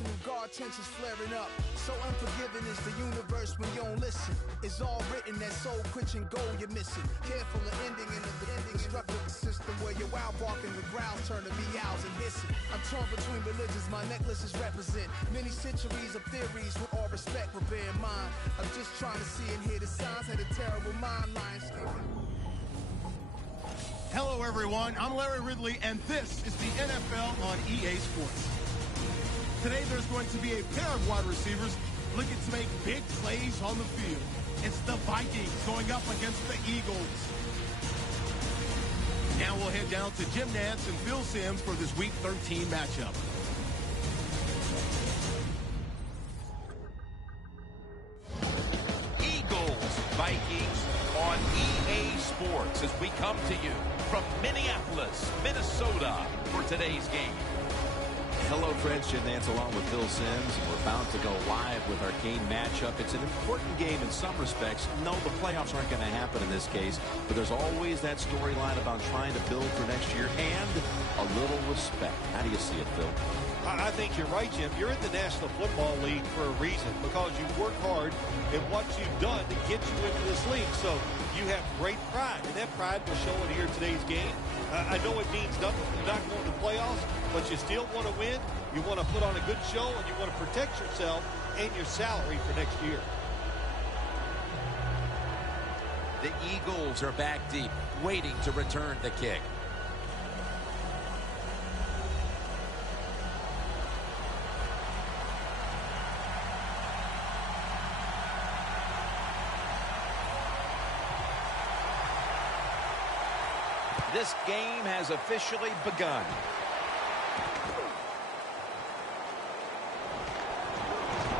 National Guard tensions flaring up. So unforgiving is the universe when you don't listen. It's all written, that soul quenching goal you're missing. Careful of ending in the destructive system where your wild barking with growls turn to meows and hissing. I'm torn between religions, my necklaces represent many centuries of theories with all respect, but bear in mind, I'm just trying to see and hear the signs of the terrible mind lines. Hello, everyone. I'm Larry Ridley, and this is the NFL on EA Sports. Today, there's going to be a pair of wide receivers looking to make big plays on the field. It's the Vikings going up against the Eagles. Now we'll head down to Jim Nantz and Phil Simms for this Week 13 matchup. Vikings on EA Sports as we come to you from Minneapolis, Minnesota for today's game. Hello, friends. Jim Nantz along with Phil Simms, and we're about to go live with our game matchup. It's an important game in some respects. No, the playoffs aren't going to happen in this case, but there's always that storyline about trying to build for next year and a little respect. How do you see it, Phil? I think you're right, Jim. You're in the National Football League for a reason, because you work hard in what you've done to get you into this league. So you have great pride, and that pride will show in here today's game. I know it means nothing. You're not going to playoffs, but you still want to win. You want to put on a good show, and you want to protect yourself and your salary for next year. The Eagles are back deep, waiting to return the kick. This game has officially begun.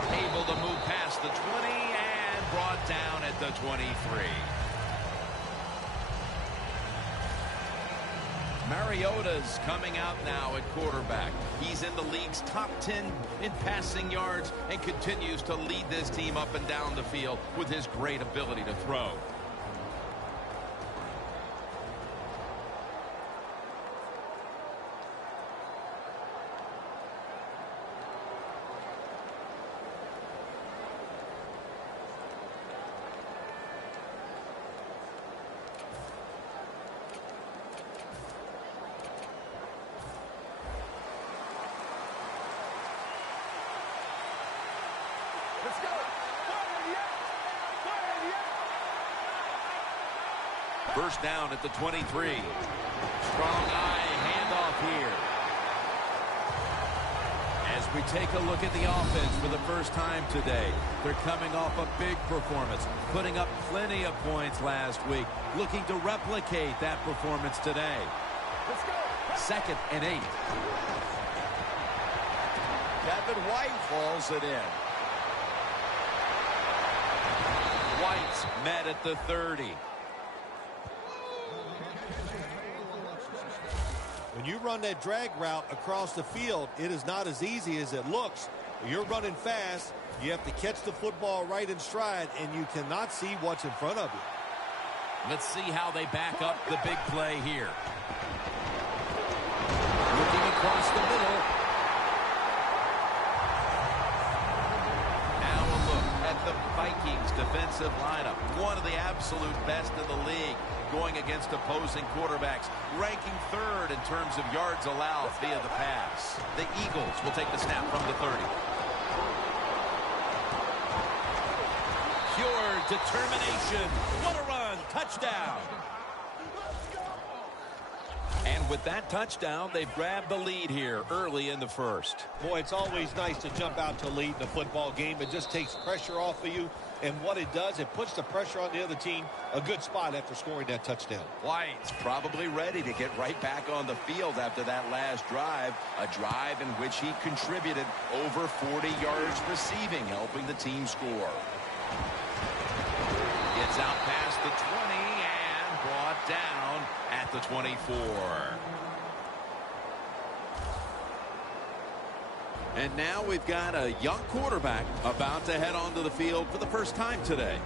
Able to move past the 20 and brought down at the 23. Mariota's coming out now at quarterback. He's in the league's top 10 in passing yards and continues to lead this team up and down the field with his great ability to throw. First down at the 23. Strong eye handoff here. As we take a look at the offense for the first time today, they're coming off a big performance, putting up plenty of points last week, looking to replicate that performance today. Let's go. 2nd and 8. Kevin White hauls it in. White's met at the 30. When you run that drag route across the field, it is not as easy as it looks. You're running fast. You have to catch the football right in stride, and you cannot see what's in front of you. Let's see how they back up the big play here. Looking across the middle. Now a look at the Vikings defensive lineup. One of the absolute best in the league, going against opposing quarterbacks, ranking 3rd in terms of yards allowed via the pass. The Eagles will take the snap from the 30. Pure determination. What a run. Touchdown. And with that touchdown, they've grabbed the lead here early in the first. Boy, it's always nice to jump out to lead in a football game. It just takes pressure off of you. And what it does, it puts the pressure on the other team a good spot after scoring that touchdown. White's probably ready to get right back on the field after that last drive, a drive in which he contributed over 40 yards receiving, helping the team score. Gets out past the 20 and brought down at the 24. And now we've got a young quarterback about to head onto the field for the first time today.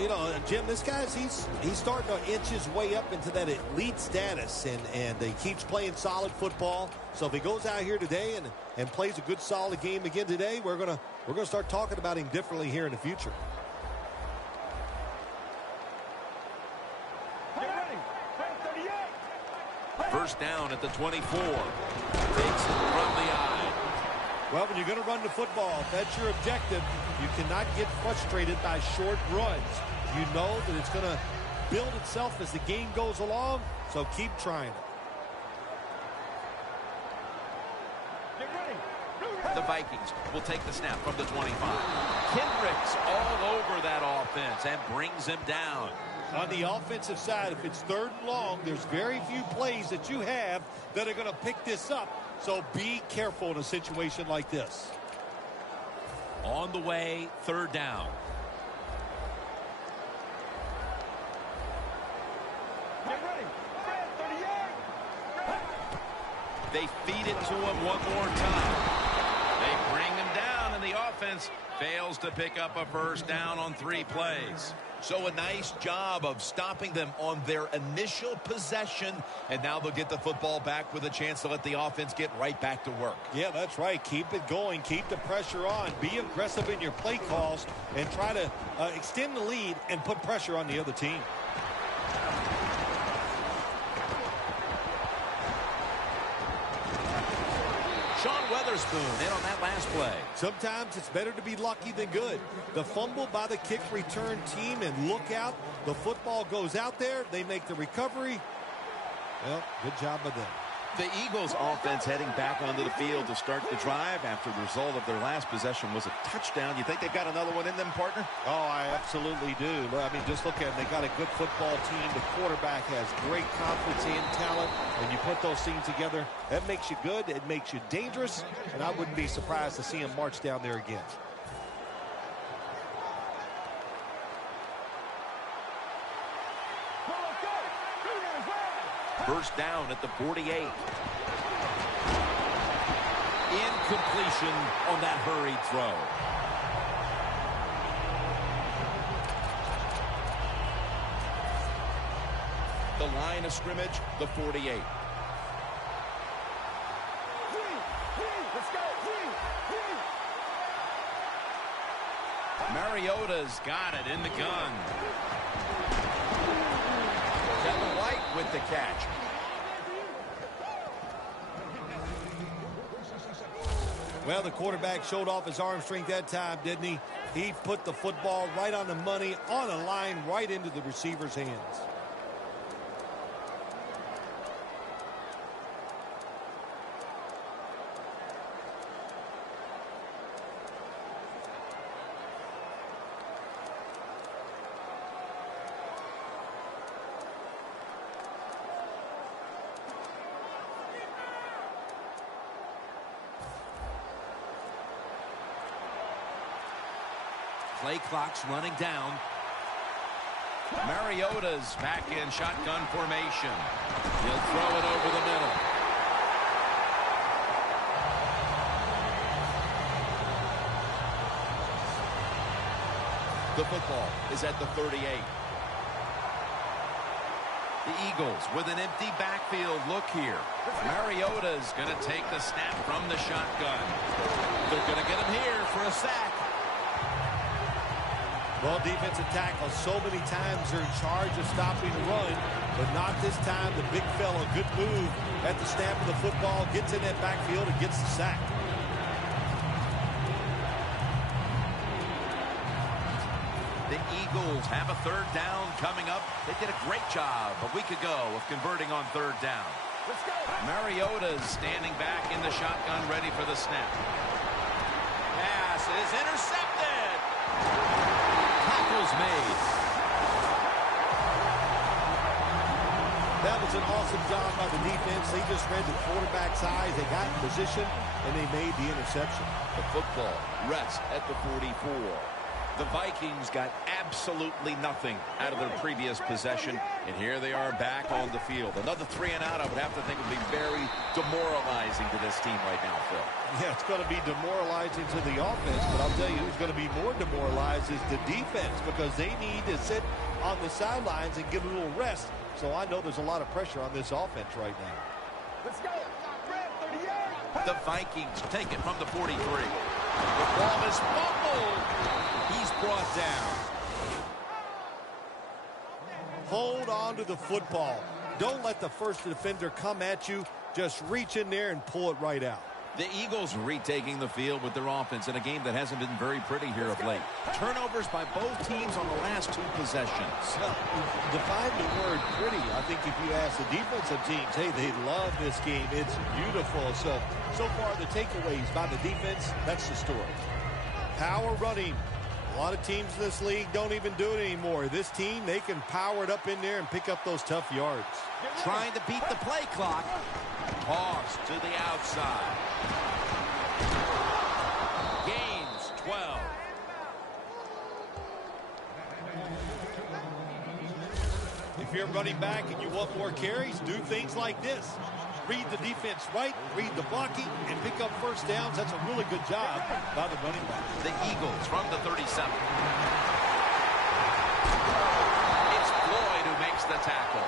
You know, Jim, this guy's he's starting to inch his way up into that elite status, and he keeps playing solid football. So if he goes out here today and plays a good solid game again today, we're gonna start talking about him differently here in the future. First down at the 24. Takes it from the eye. Well, when you're going to run the football, if that's your objective, you cannot get frustrated by short runs. You know that it's going to build itself as the game goes along, so keep trying it. The Vikings will take the snap from the 25. Kendricks all over that offense and brings him down. On the offensive side, if it's 3rd and long, there's very few plays that you have that are going to pick this up. So be careful in a situation like this. On the way, 3rd down. Get ready. Fred, 38. They feed it to him one more time. They bring him down, and the offense fails to pick up a first down on 3 plays. So a nice job of stopping them on their initial possession, and now they'll get the football back with a chance to let the offense get right back to work. Yeah, that's right. Keep it going. Keep the pressure on. Be aggressive in your play calls and try to extend the lead and put pressure on the other team. Sean Weatherspoon in on that last play. Sometimes it's better to be lucky than good. The fumble by the kick return team, and look out. The football goes out there. They make the recovery. Well, good job by them. The Eagles offense heading back onto the field to start the drive after the result of their last possession was a touchdown. You think they've got another one in them, partner? Oh, I absolutely do. I mean, just look at them. They got a good football team. The quarterback has great confidence and talent. When you put those things together, that makes you good. It makes you dangerous. And I wouldn't be surprised to see him march down there again. First down at the 48. Incompletion on that hurried throw. The line of scrimmage, the 48. Mariota's got it in the gun. Kevin White with the catch. Well, the quarterback showed off his arm strength that time, didn't he? He put the football right on the money, on a line, right into the receiver's hands. Play clock's running down. Mariota's back in shotgun formation. He'll throw it over the middle. The football is at the 38. The Eagles with an empty backfield look here. Mariota's going to take the snap from the shotgun. They're going to get him here for a sack. Well, defensive tackle, so many times they're in charge of stopping the run, but not this time. The big fella, good move at the snap of the football, gets in that backfield and gets the sack. The Eagles have a 3rd down coming up. They did a great job a week ago of converting on 3rd down. Mariota's standing back in the shotgun, ready for the snap. Pass is intercepted. Tackle's made. That was an awesome job by the defense. They just read the quarterback's eyes. They got in position, and they made the interception. The football rests at the 44. The Vikings got absolutely nothing out of their previous possession, and here they are back on the field. Another 3 and out, I would have to think, would be very demoralizing to this team right now, Phil. Yeah, it's going to be demoralizing to the offense, but I'll tell you who's going to be more demoralized is the defense, because they need to sit on the sidelines and get a little rest. So I know there's a lot of pressure on this offense right now. Let's go. Red 38. The Vikings take it from the 43. The ball is fumbled. He's brought down. Hold on to the football. Don't let the first defender come at you. Just reach in there and pull it right out. The Eagles retaking the field with their offense in a game that hasn't been very pretty here of late. Turnovers by both teams on the last 2 possessions. Well, define the word pretty. I think if you ask the defensive teams, hey, they love this game. It's beautiful. So far the takeaways by the defense, that's the story. Power running. A lot of teams in this league don't even do it anymore. This team, they can power it up in there and pick up those tough yards. Trying to beat the play clock. Toss to the outside. Gains 12. If you're running back and you want more carries, do things like this. Read the defense right, read the blocking, and pick up first downs. That's a really good job by the running back. The Eagles from the 37. It's Floyd who makes the tackle.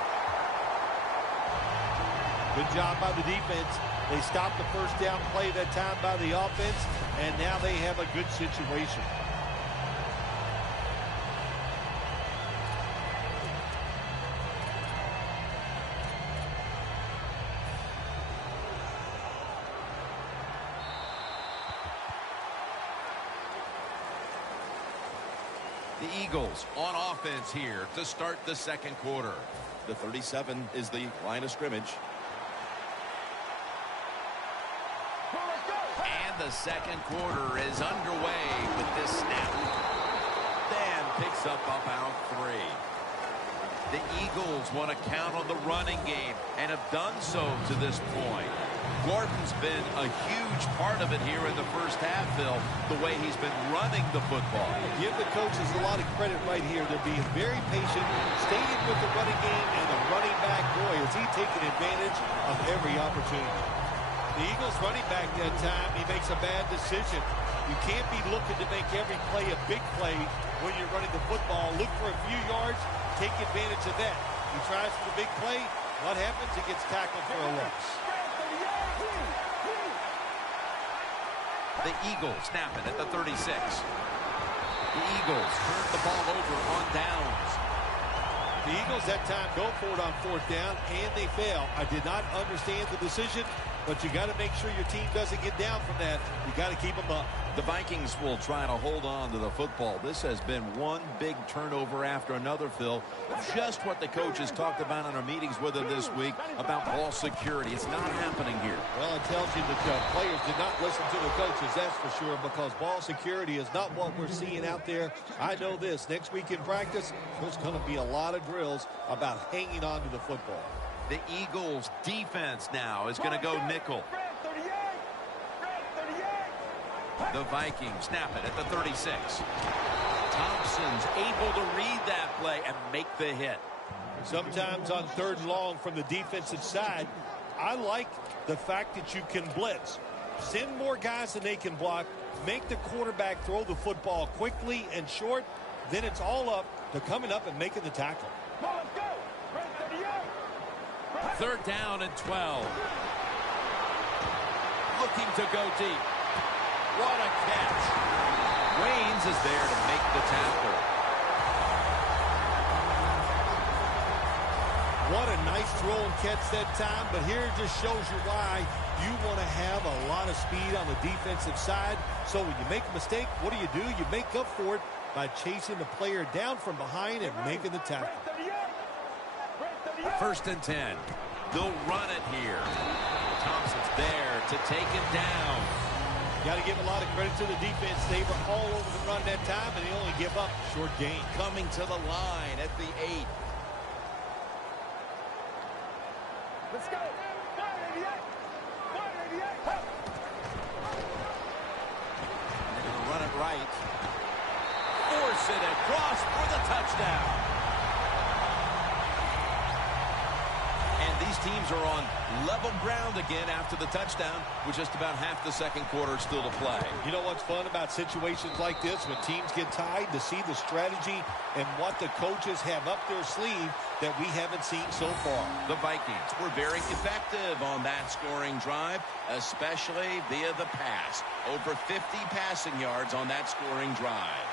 Good job by the defense. They stopped the first down play that time by the offense, and now they have a good situation. The Eagles on offense here to start the second quarter. The 37 is the line of scrimmage. And the second quarter is underway with this snap. Dan picks up about 3. The Eagles want to count on the running game and have done so to this point. Gordon's been a huge part of it here in the first half, Phil, the way he's been running the football. Give the coaches a lot of credit right here. They're being very patient, staying with the running game, and the running back, boy, is he taking advantage of every opportunity. The Eagles running back that time, he makes a bad decision. You can't be looking to make every play a big play when you're running the football. Look for a few yards, take advantage of that. He tries for the big play. What happens? He gets tackled for a loss. The Eagles snap it at the 36. The Eagles turn the ball over on downs. The Eagles that time go for it on 4th down, and they fail. I did not understand the decision, but you got to make sure your team doesn't get down from that. You got to keep them up. The Vikings will try to hold on to the football. This has been one big turnover after another, Phil. Just what the coaches talked about in our meetings with them this week about ball security. It's not happening here. Well, it tells you that players did not listen to the coaches, that's for sure, because ball security is not what we're seeing out there. I know this. Next week in practice, there's going to be a lot of drills about hanging on to the football. The Eagles defense now is going to go nickel. The Vikings snap it at the 36. Thompson's able to read that play and make the hit. Sometimes on 3rd and long from the defensive side, I like the fact that you can blitz. Send more guys than they can block. Make the quarterback throw the football quickly and short. Then it's all up to coming up and making the tackle. 3rd down and 12. Looking to go deep. What a catch. Waynes is there to make the tackle. What a nice throw and catch that time, but here it just shows you why you want to have a lot of speed on the defensive side. So when you make a mistake, what do? You make up for it by chasing the player down from behind and making the tackle. 1st and 10. They'll run it here. Thompson's there to take him down. Got to give a lot of credit to the defense. They were all over the run that time, and they only give up short gain. Coming to the line at the 8. Let's go. 588. 588. They're going to run it right. across for the touchdown. And these teams are on level ground again after the touchdown with just about half the second quarter still to play. You know what's fun about situations like this when teams get tied, to see the strategy and what the coaches have up their sleeve that we haven't seen so far. The Vikings were very effective on that scoring drive, especially via the pass. Over 50 passing yards on that scoring drive.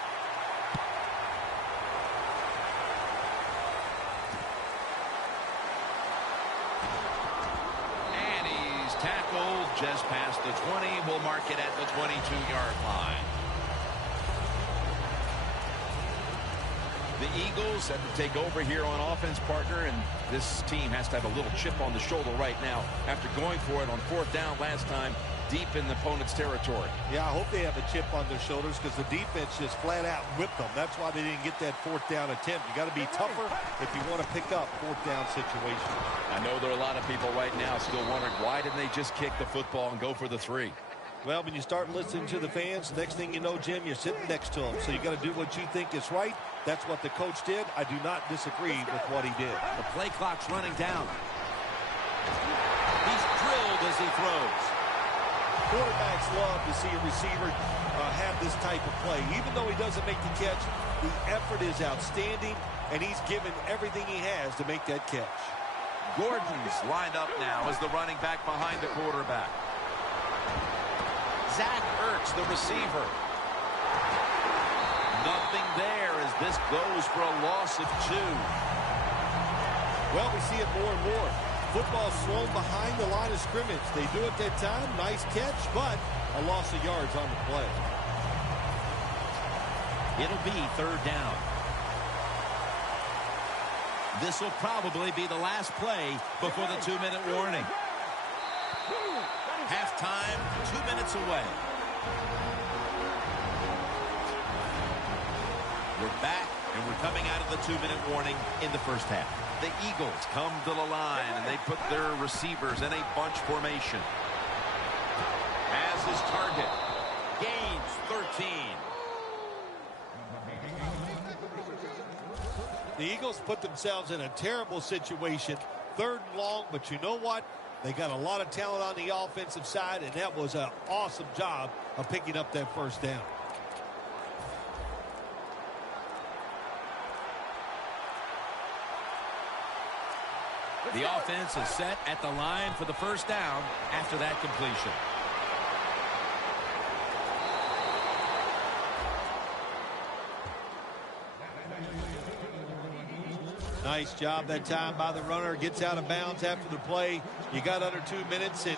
Tackled just past the 20. We'll mark it at the 22-yard line. The Eagles have to take over here on offense, partner, and this team has to have a little chip on the shoulder right now after going for it on fourth down last time deep in the opponent's territory. Yeah, I hope they have a chip on their shoulders because the defense just flat out whipped them. That's why they didn't get that fourth down attempt. You got to be tougher if you want to pick up fourth down situations. I know there are a lot of people right now still wondering, why didn't they just kick the football and go for the 3? Well, when you start listening to the fans, next thing you know, Jim, you're sitting next to them. So you got to do what you think is right. That's what the coach did. I do not disagree with what he did. The play clock's running down. He's drilled as he throws. Quarterbacks love to see a receiver have this type of play. Even though he doesn't make the catch, the effort is outstanding, and he's given everything he has to make that catch. Gordon's lined up now as the running back behind the quarterback. Zach Ertz, the receiver. Nothing there as this goes for a loss of 2. Well, we see it more and more. Football thrown behind the line of scrimmage. They do it that time. Nice catch, but a loss of yards on the play. It'll be third down. This will probably be the last play before the 2-minute warning. Halftime, 2 minutes away. We're back, and we're coming out of the 2-minute warning in the first half. The Eagles come to the line, and they put their receivers in a bunch formation. As his target, gains 13. The Eagles put themselves in a terrible situation. 3rd and long, but you know what? They got a lot of talent on the offensive side, and that was an awesome job of picking up that first down. The offense is set at the line for the first down after that completion. Nice job that time by the runner. Gets out of bounds after the play. You got under 2 minutes, and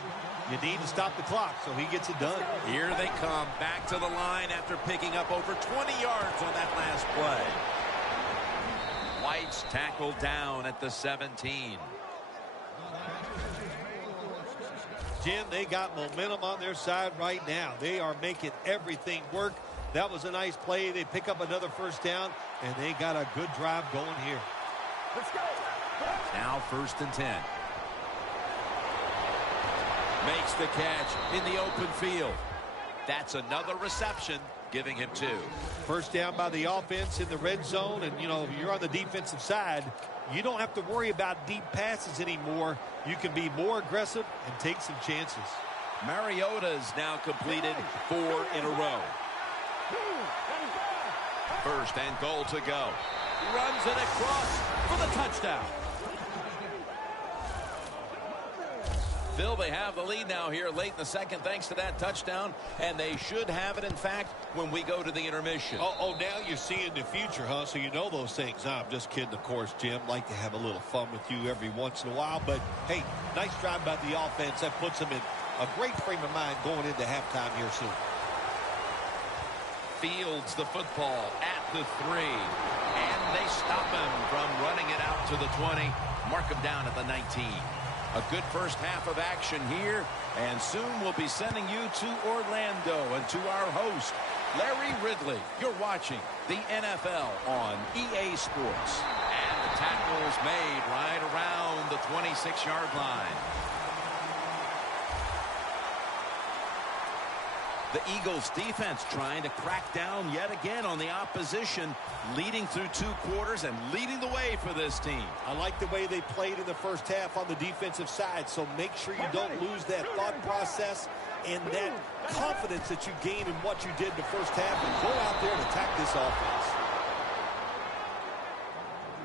you need to stop the clock, so he gets it done. Here they come back to the line after picking up over 20 yards on that last play. White's tackled down at the 17. Jim, they got momentum on their side right now. They are making everything work. That was a nice play. They pick up another first down, and they got a good drive going here. Let's go. Now 1st and 10. Makes the catch in the open field. That's another reception, giving him 2. First down by the offense in the red zone, and, you know, you're on the defensive side. You don't have to worry about deep passes anymore. You can be more aggressive and take some chances. Mariota's now completed 4 in a row. 1st and goal to go. Runs it across for the touchdown. Phil, they have the lead now here late in the second thanks to that touchdown, and they should have it, in fact, when we go to the intermission. Oh, now you're seeing the future, huh? So you know those things. No, I'm just kidding, of course, Jim. Like to have a little fun with you every once in a while. But, hey, nice drive by the offense. That puts them in a great frame of mind going into halftime here soon. Fields the football at the 3, and they stop him from running it out to the 20. Mark him down at the 19. A good first half of action here, and soon we'll be sending you to Orlando and to our host, Larry Ridley. You're watching the NFL on EA Sports. And the tackle's made right around the 26-yard line. The Eagles defense trying to crack down yet again on the opposition, leading through 2 quarters and leading the way for this team. I like the way they played in the first half on the defensive side, so make sure you don't lose that thought process and that confidence that you gained in what you did in the first half, and go out there and attack this offense.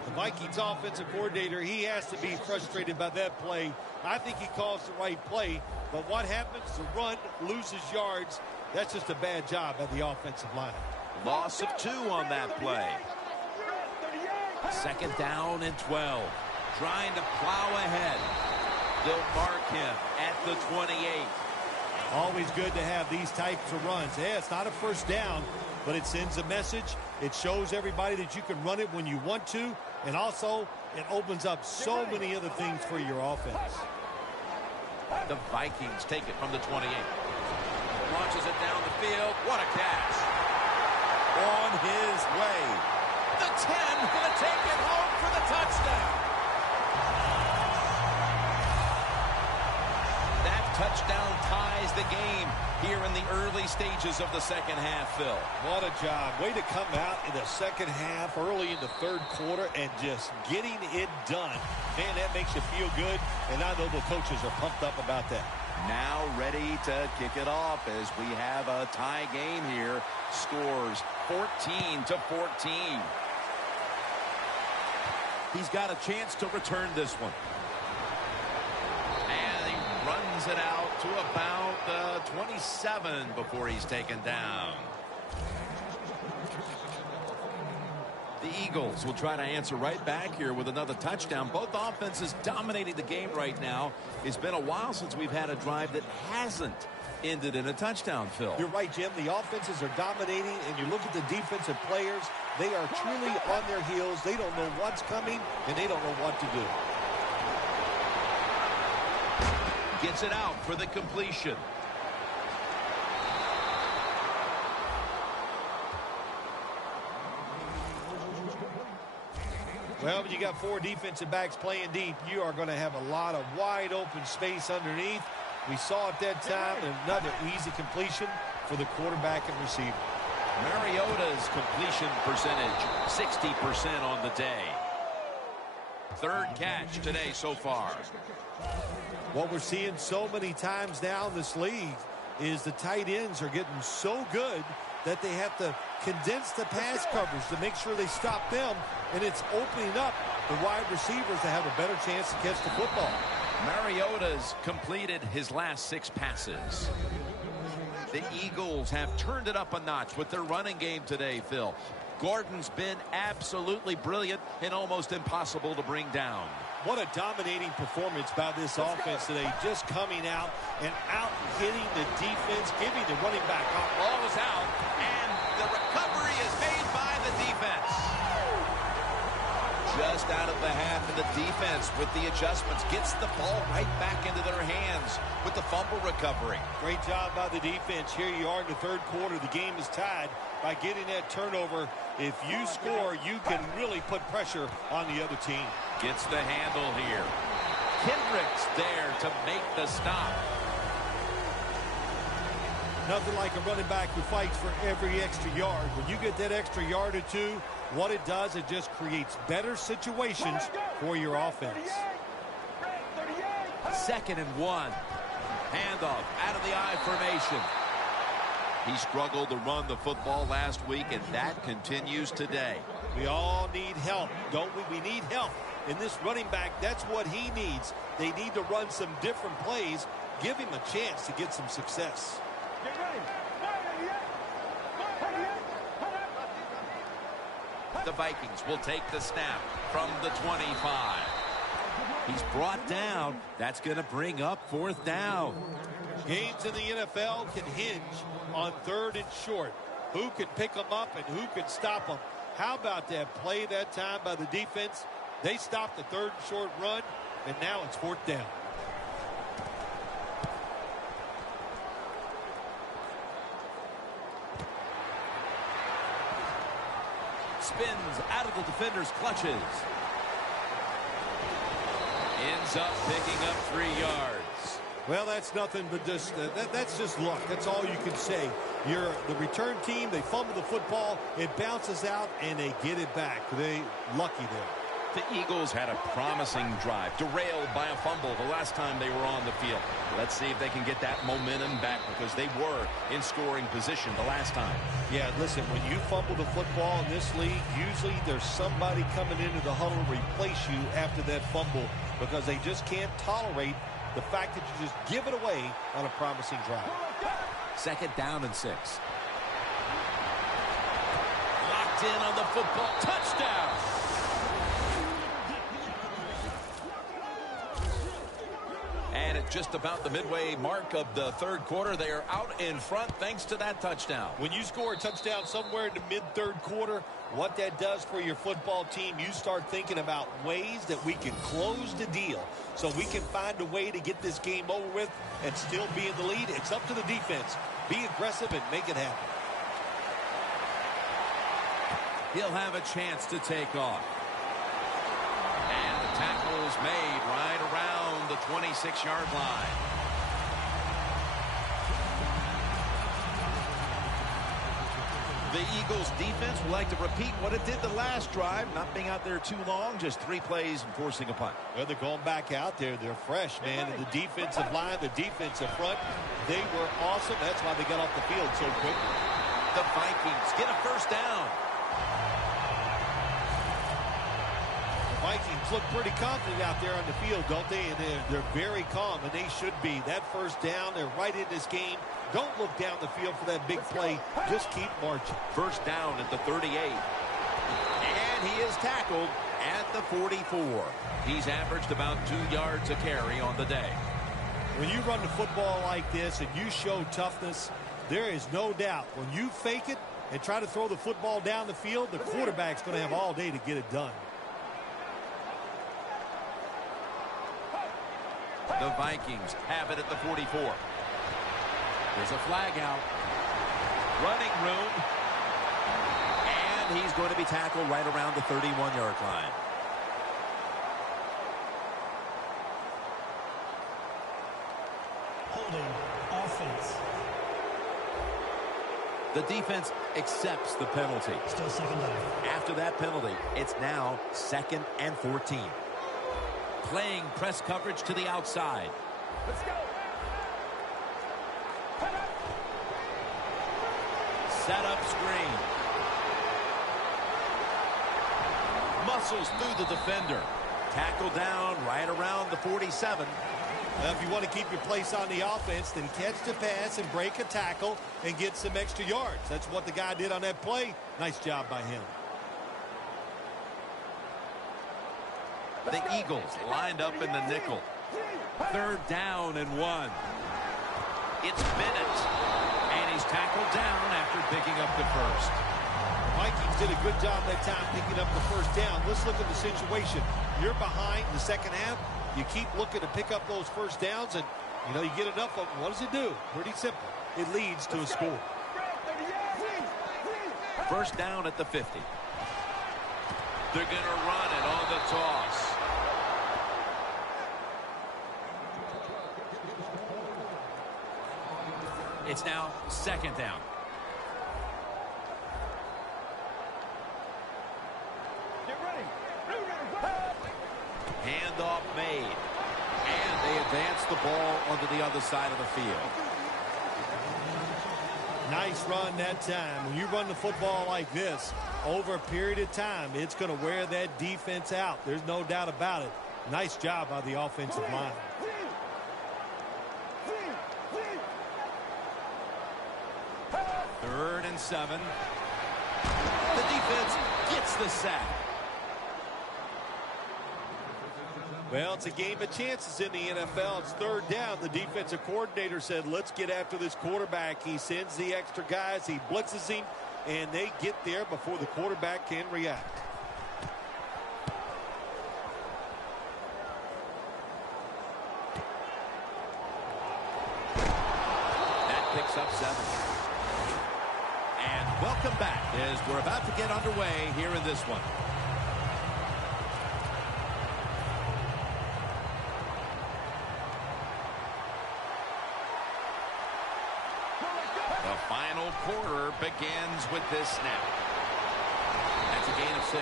The Vikings offensive coordinator, he has to be frustrated by that play. I think he calls the right play, but what happens? The run loses yards. That's just a bad job by the offensive line. Loss of 2 on that play. 2nd down and 12. Trying to plow ahead. They'll mark him at the 28. Always good to have these types of runs. Yeah, it's not a first down, but it sends a message. It shows everybody that you can run it when you want to, and also it opens up so many other things for your offense. The Vikings take it from the 28. Launches it down the field. What a catch. On his way. The 10 going to take it home for the touchdown. That touchdown ties the game here in the early stages of the second half, Phil. What a job. Way to come out in the second half, early in the third quarter, and just getting it done. Man, that makes you feel good, and I know the coaches are pumped up about that. Now ready to kick it off as we have a tie game here. Scores 14-14. He's got a chance to return this one. And he runs it out to about 27 before he's taken down. The Eagles will try to answer right back here with another touchdown. Both offenses dominating the game right now. It's been a while since we've had a drive that hasn't ended in a touchdown, Phil. You're right, Jim. The offenses are dominating, and you look at the defensive players. They are truly on their heels. They don't know what's coming, and they don't know what to do. Gets it out for the completion. Well, when you got 4 defensive backs playing deep, you are going to have a lot of wide open space underneath. We saw at that time another easy completion for the quarterback and receiver. Mariota's completion percentage, 60% on the day. 3rd catch today so far. What we're seeing so many times now in this league is the tight ends are getting so good that they have to condense the pass coverage to make sure they stop them, and it's opening up the wide receivers to have a better chance to catch the football. Mariota's completed his last 6 passes. The Eagles have turned it up a notch with their running game today, Phil. Gordon's been absolutely brilliant and almost impossible to bring down. What a dominating performance by this offense today, just coming out and out-hitting the defense, giving the running back off. Ball is out, and the recovery is made by the defense. Just out of the half, and the defense with the adjustments gets the ball right back into their hands with the fumble recovery. Great job by the defense. Here you are in the 3rd quarter. The game is tied by getting that turnover. If you score, you can really put pressure on the other team. Gets the handle here. Kendrick's there to make the stop. Nothing like a running back who fights for every extra yard. When you get that extra yard or 2, what it does, it just creates better situations for your offense. 2nd and 1. Handoff out of the I formation. He struggled to run the football last week, and that continues today. We all need help, don't we? We need help. In this running back, that's what he needs. They need to run some different plays. Give him a chance to get some success. Get ready. The Vikings will take the snap from the 25. He's brought down. That's going to bring up 4th down. Games in the NFL can hinge on 3rd and short. Who can pick them up and who can stop them? How about that play that time by the defense? They stopped the 3rd and short run, and now it's 4th down. Spins out of the defender's clutches. Ends up picking up 3 yards. Well, that's nothing but just that's just luck. That's all you can say. You're the return team. They fumble the football. It bounces out, and they get it back. They lucky there. The Eagles had a promising drive, derailed by a fumble the last time they were on the field. Let's see if they can get that momentum back, because they were in scoring position the last time. Yeah, listen, when you fumble the football in this league, usually there's somebody coming into the huddle to replace you after that fumble, because they just can't tolerate the fact that you just give it away on a promising drive. 2nd down and 6. Locked in on the football. Touchdown! And at just about the midway mark of the 3rd quarter, they are out in front thanks to that touchdown. When you score a touchdown somewhere in the mid-3rd quarter, what that does for your football team, you start thinking about ways that we can close the deal so we can find a way to get this game over with and still be in the lead. It's up to the defense. Be aggressive and make it happen. He'll have a chance to take off. And the tackle is made right around the 26-yard line. The Eagles defense would like to repeat what it did the last drive, not being out there too long, just 3 plays and forcing a punt. Well, they're going back out there. They're fresh, man. And the defensive line, the defensive front, they were awesome. That's why they got off the field so quickly. The Vikings get a 1st down. The Vikings look pretty confident out there on the field, don't they? And they're very calm, and they should be. That 1st down, they're right in this game. Don't look down the field for that big play. Just keep marching. 1st down at the 38. And he is tackled at the 44. He's averaged about 2 yards a carry on the day. When you run the football like this and you show toughness, there is no doubt when you fake it and try to throw the football down the field, the quarterback's going to have all day to get it done. The Vikings have it at the 44. There's a flag out. Running room. And he's going to be tackled right around the 31-yard line. Holding offense. The defense accepts the penalty. Still 2nd down. After that penalty, it's now 2nd and 14. Playing press coverage to the outside. Let's go. Set up screen. Muscles through the defender. Tackle down right around the 47. If you want to keep your place on the offense, then catch the pass and break a tackle and get some extra yards. That's what the guy did on that play. Nice job by him. The Eagles lined up in the nickel. 3rd down and 1. It's Bennett. And he's tackled down after picking up the 1st. Vikings did a good job that time picking up the 1st down. Let's look at the situation. You're behind the 2nd half. You keep looking to pick up those 1st downs, and, you know, you get enough of them. What does it do? Pretty simple. It leads to a score. 1st down at the 50. They're going to run it on the toss. It's now 2nd down. Get ready. Handoff made. And they advance the ball onto the other side of the field. Nice run that time. When you run the football like this, over a period of time, it's going to wear that defense out. There's no doubt about it. Nice job by the offensive line. Third and 7. The defense gets the sack. Well, it's a game of chances in the NFL. It's 3rd down. The defensive coordinator said, let's get after this quarterback. He sends the extra guys. He blitzes him, and they get there before the quarterback can react. That picks up 7. And welcome back as we're about to get underway here in this one. begins with this snap. That's a gain of 6.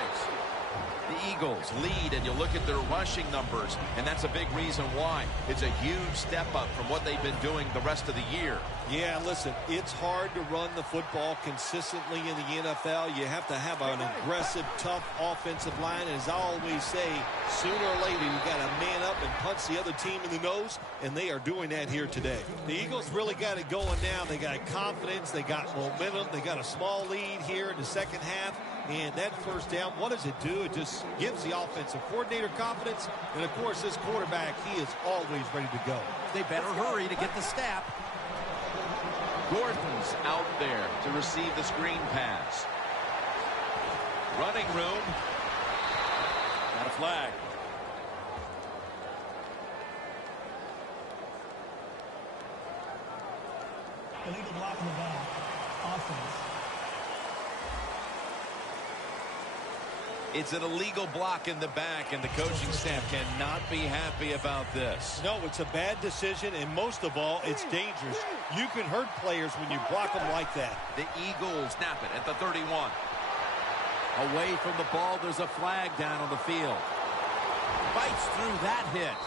The Eagles lead, and you look at their rushing numbers, and that's a big reason why. It's a huge step up from what they've been doing the rest of the year. Yeah, listen, it's hard to run the football consistently in the NFL. You have to have an aggressive, tough offensive line. And as I always say, sooner or later, you got to man up and punch the other team in the nose, and they are doing that here today. The Eagles really got it going now. They got confidence. They got momentum. They got a small lead here in the second half. And that first down, what does it do? It just gives the offensive coordinator confidence. And, of course, this quarterback, he is always ready to go. They better hurry to get the snap. Gordon's out there to receive the screen pass. Running room. Got a flag. Illegal block in the back. Offense. It's an illegal block in the back, and the coaching staff cannot be happy about this. No, it's a bad decision, and most of all, it's dangerous. You can hurt players when you block them like that. The Eagles snap it at the 31. Away from the ball, there's a flag down on the field. Fights through that hit.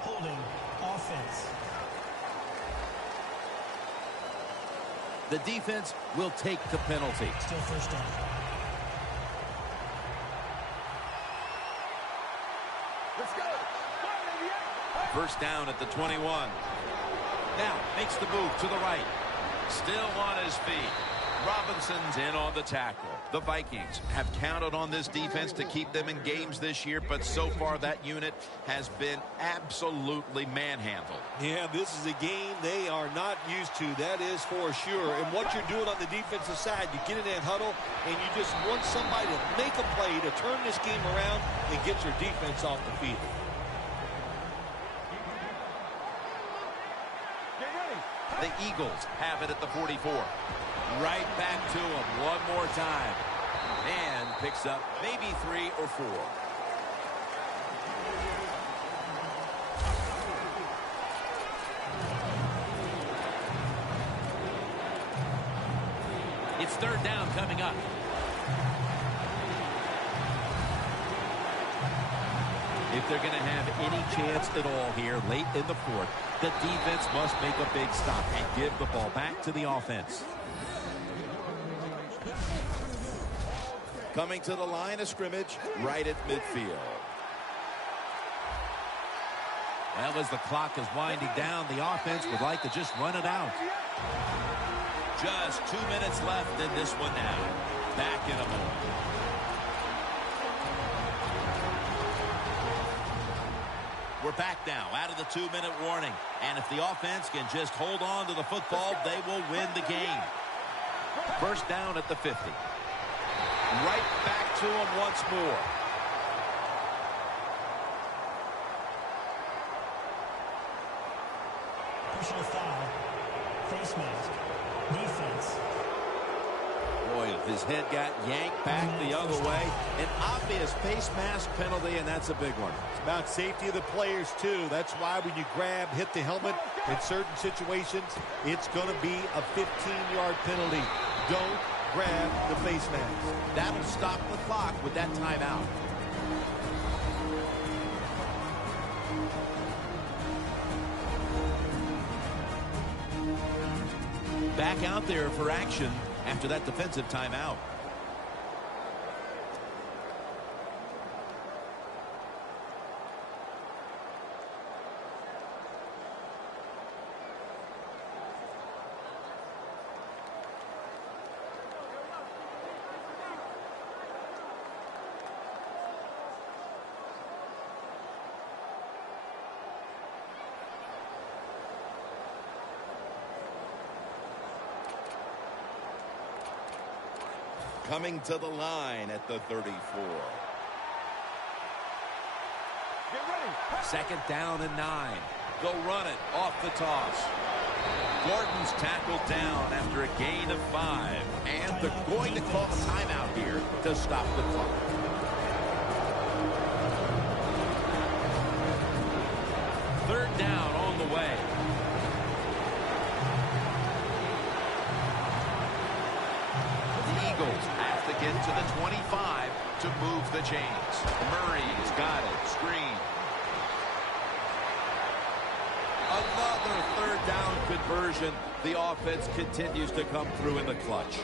Holding. Offense. The defense will take the penalty. Still first down. Let's go. First down at the 21. Now makes the move to the right. Still on his feet. Robinson's in on the tackle. The Vikings have counted on this defense to keep them in games this year, but so far that unit has been absolutely manhandled. Yeah, this is a game they are not used to. That is for sure. And what you're doing on the defensive side, you get in that huddle, and you just want somebody to make a play to turn this game around and get your defense off the field. The Eagles have it at the 44. Right back to him one more time. And picks up maybe 3 or 4. It's third down coming up. If they're going to have any chance at all here late in the fourth, the defense must make a big stop and give the ball back to the offense. Coming to the line of scrimmage right at midfield. Well, as the clock is winding down, the offense would like to just run it out. Just 2 minutes left in this one now. Back in a moment. We're back now out of the 2-minute warning. And if the offense can just hold on to the football, they will win the game. First down at the 50. Right back to him once more. Personal foul. Face mask. Defense. Boy, his head got yanked back the other way. An obvious face mask penalty, and that's a big one. It's about safety of the players, too. That's why when you grab, hit the helmet in certain situations, it's going to be a 15-yard penalty. Don't grab the face mask. That'll stop the clock with that timeout. Back out there for action after that defensive timeout. Coming to the line at the 34. Get ready. Second down and 9. Go run it off the toss. Gordon's tackled down after a gain of 5. And they're going to call a timeout here to stop the clock. get to the 25 to move the chains. Murray's got it. Screen. Another third down conversion. The offense continues to come through in the clutch.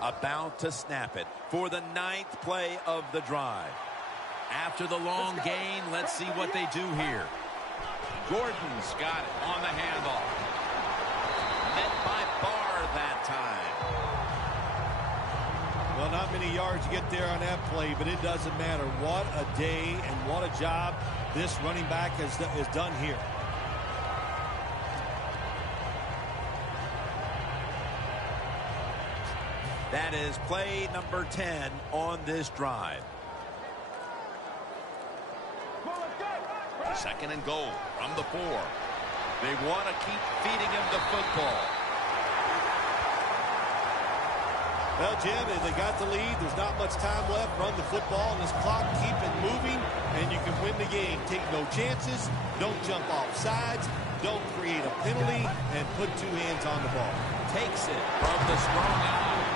About to snap it for the 9th play of the drive. After the long gain, let's see what they do here. Gordon's got it on the handoff. Met by Barr that time. Well, not many yards to get there on that play, but it doesn't matter. What a day and what a job this running back has done here. That is play number 10 on this drive. 2nd and goal from the 4. They want to keep feeding him the football. Well, Jim, they got the lead. There's not much time left. Run the football and this clock, keep it moving, and you can win the game. Take no chances. Don't jump off sides. Don't create a penalty, and put 2 hands on the ball. Takes it from the strong eye.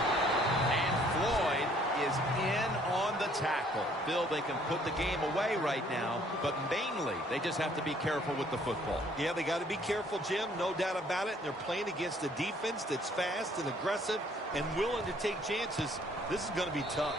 And Floyd is in on the tackle. Bill, they can put the game away right now, but mainly they just have to be careful with the football. Yeah, they got to be careful, Jim. No doubt about it. And they're playing against a defense that's fast and aggressive and willing to take chances. This is going to be tough.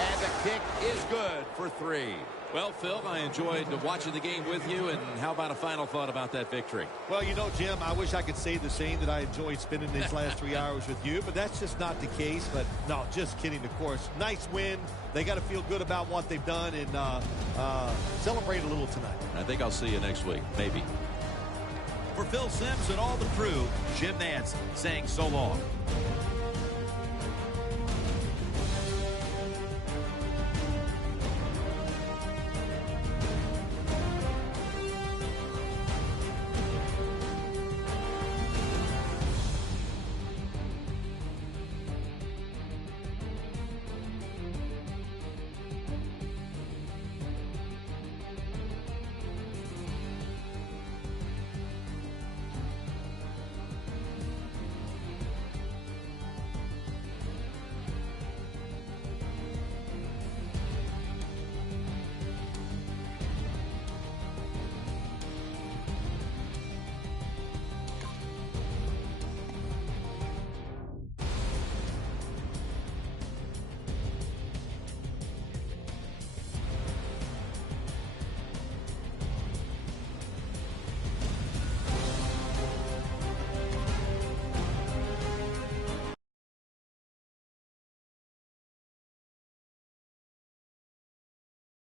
And the kick is good for 3. Well, Phil, I enjoyed watching the game with you. And how about a final thought about that victory? Well, you know, Jim, I wish I could say the same, that I enjoyed spending these last 3 hours with you, but that's just not the case. But no, just kidding, of course. Nice win. They got to feel good about what they've done and celebrate a little tonight. I think I'll see you next week, maybe. For Phil Simms and all the crew, Jim Nance saying so long.